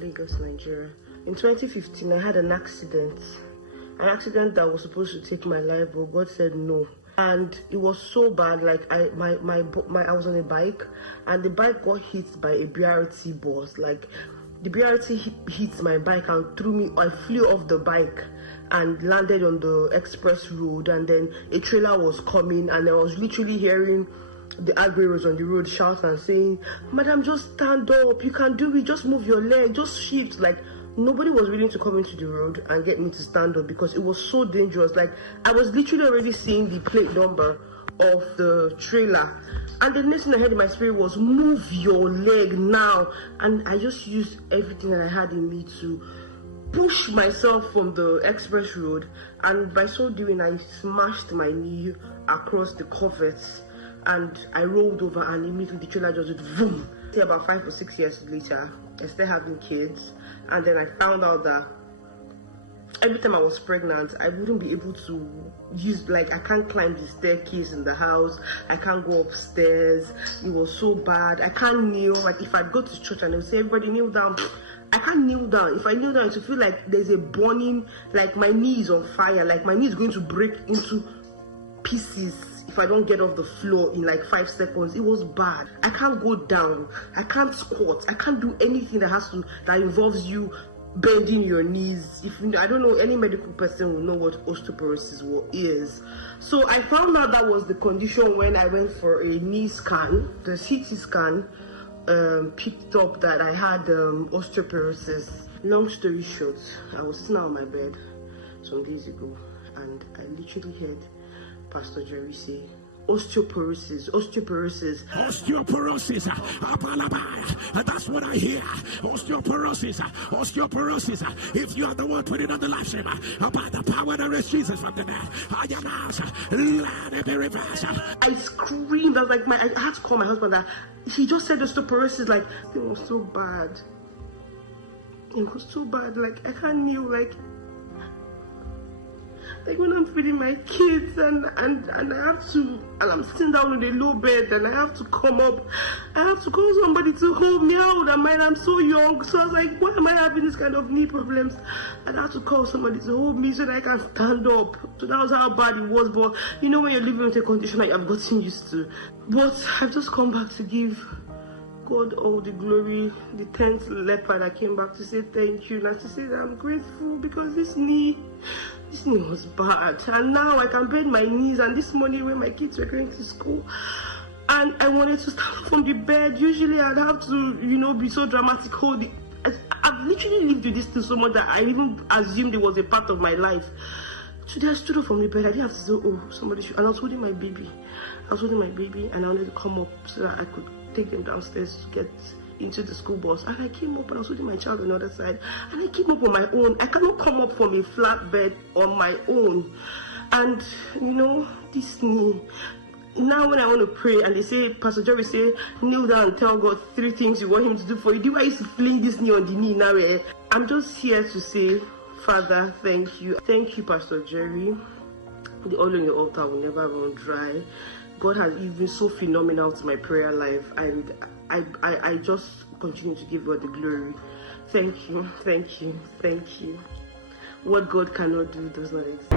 Lagos, Nigeria. In 2015, I had an accident that was supposed to take my life, but God said no. And it was so bad. Like I was on a bike, and the bike got hit by a BRT bus. Like the BRT hit my bike and threw me. I flew off the bike and landed on the express road. And then a trailer was coming, and I was literally hearing the agberos on the road shout and saying, "Madam, just stand up, you can do it, just move your leg, just shift." Like nobody was willing to come into the road and get me to stand up because it was so dangerous. Like I was literally already seeing the plate number of the trailer, and the next thing I heard in my spirit was, "Move your leg now." And I just used everything that I had in me to push myself from the express road, and by so doing I smashed my knee across the covert. And I rolled over, and immediately the trailer just went boom. About 5 or 6 years later, I started having kids, and then I found out that every time I was pregnant, I wouldn't be able to use, like, I can't climb the staircase in the house, I can't go upstairs. It was so bad. I can't kneel. Like if I go to church and they would say, "Everybody kneel down," I can't kneel down. If I kneel down, it will feel like there's a burning, like my knee is on fire, like my knee is going to break into pieces if I don't get off the floor in like 5 seconds. It was bad. I can't go down, I can't squat, I can't do anything that involves you bending your knees. I don't know, any medical person will know what osteoporosis is. So I found out that was the condition when I went for a knee scan. The CT scan picked up that I had osteoporosis. Long story short, I was sitting on my bed some days ago, and I literally heard Pastor Jerry say, osteoporosis. Osteoporosis, that's what I hear. Osteoporosis. If you are the one putting on the live stream about the power that raised Jesus from the dead, let it be reversed. I screamed. I was like, I had to call my husband. That he just said osteoporosis. Like it was so bad. It was so bad. Like I can't kneel. Like when I'm feeding my kids and I have to, and I'm sitting down on a low bed and I have to come up, I have to call somebody to hold me out. I'm so young, so I was like, why am I having this kind of knee problems? And I have to call somebody to hold me so that I can stand up. So that was how bad it was. But you know, when you're living with a condition that I've gotten used to. But I've just come back to give God all the glory. The 10th leper that came back to say thank you, and to say that I'm grateful because this knee was bad, and now I can bend my knees. And this morning when my kids were going to school and I wanted to stand up from the bed, usually I'd have to, be so dramatic, hold it. I've literally lived with this thing so much that I even assumed it was a part of my life. Today I stood up from the bed. I didn't have to say, "Oh, somebody should," and I was holding my baby, and I wanted to come up so that I could take them downstairs to get into the school bus. And I came up and I was holding my child on the other side, and I came up on my own. I cannot come up from a flat bed on my own. And this knee, now when I want to pray and they say, Pastor Jerry say, kneel down and tell God 3 things you want him to do for you. Do I used to fling this knee on the knee now? I'm just here to say, Father, thank you. Thank you, Pastor Jerry. The oil on your altar will never run dry. God has been so phenomenal to my prayer life, and I just continue to give God the glory. Thank you. What God cannot do does not exist.